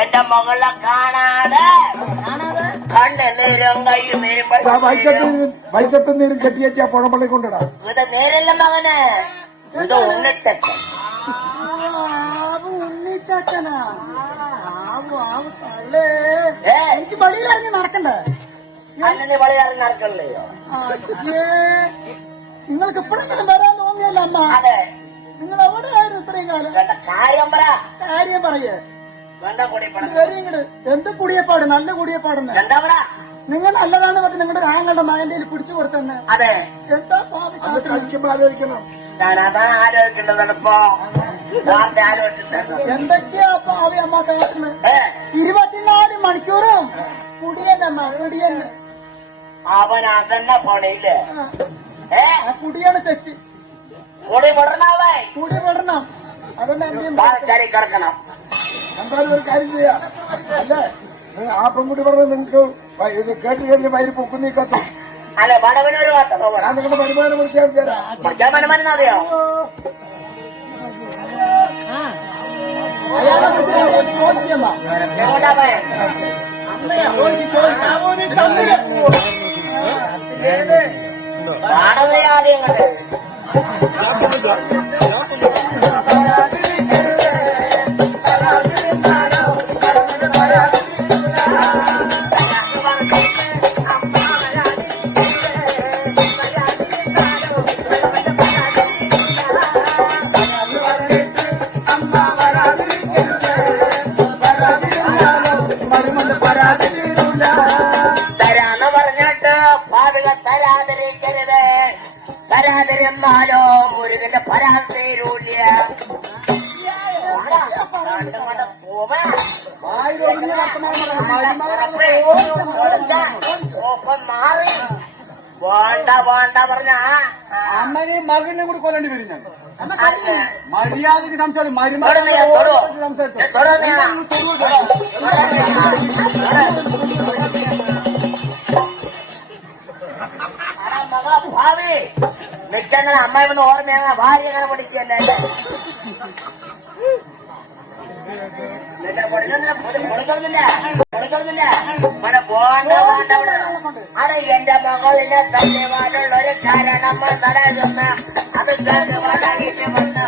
എന്റെ മകളെ കാണാതെ കണ്ണെന്നേരും കയ്യും വൈച്ചത്ത് നീരും കെട്ടിയേച്ച് ആ പുഴമ്പള്ളി കൊണ്ടിടാ. ഇത് നേരല്ല മകന്, ഇത് ഉണ്ണിച്ചക്കൻ. ഉണ്ണിച്ചക്കനാ? എനിക്ക് വഴിയിലിറങ്ങി നടക്കണ്ടേ? അന്നെ വളയാറി നടക്കണല്ലോ. നിങ്ങൾക്ക് ഇപ്പോഴെങ്കിലും വരാൻ തോന്നിയല്ല അമ്മ. അതെ, നിങ്ങൾ എവിടെയായിരുന്നു ഇത്രയും കാലം? കാര്യം പറ. കാര്യം പറയേ. എന്താ എന്ത് കുടിയപ്പാട്? നല്ല കുടിയപ്പാടെന്ന്. എന്താ പറ? നിങ്ങൾ നല്ലതാണ് പറഞ്ഞ് നിങ്ങളുടെ ആങ്ങളുടെ മകന്റെ പിടിച്ചു കൊടുത്തന്നെ. അതെ, എന്താ കഴിക്കുമ്പോ ആലോചിക്കണം. ഞാൻ അതാ ആലോചിക്കേണ്ടതാണിപ്പോ. എന്തൊക്കെയാ ഭാവി അമ്മ കാട്ടുന്നത്? 24 മണിക്കൂറും കുടിയന്നമ്മ, കുടിയന്ന്. അവൻ അതന്നെ പണിയില്ലേ? കുടിയാണ് തെറ്റ്. കുടി വിടണവേ, കുടി വിടണം. അതന്നെ എന്റെയും പാലച്ചാരി കിടക്കണം. എന്തായാലും ഒരു കാര്യം ചെയ്യാം. അല്ലേ, ആ പെൺകുട്ടി പറഞ്ഞത് നിങ്ങൾക്ക് കേട്ട് കഴിഞ്ഞ വയറ് പൊക്കുന്നീ കത്തും. അല്ലെ വടവിനൊരു ഞാൻ നിങ്ങളുടെ വരുമാനം വിളിച്ചാൽ തരാം. മനമറിയോ? ചോദിക്കമ്മ. വാടകയാദ്യം കണ്ട് തരാന്ന് പറഞ്ഞിട്ട് പാടുക തരാതിരിക്കരുത്. തരാതിരുന്നാലോ മുരുകന്റെ പരാതി തീരൂല്ല. മാറി വേണ്ട വേണ്ട പറഞ്ഞ അമ്മനെ മകനെ കൂടി കൊല്ലേണ്ടി വരും. ഞാൻ മര്യാദക്ക് സംസാരിക്കും. ഭാവി നിൽക്കങ്ങനെ അമ്മായി വന്ന് ഓർമ്മയാ ഭാര്യ അങ്ങനെ പഠിക്കല്ലേ. അതെ, എന്റെ മകളിനെ തന്നെവാനുള്ള ഒരു കാരണം നടക്കുന്ന അത് വന്ന്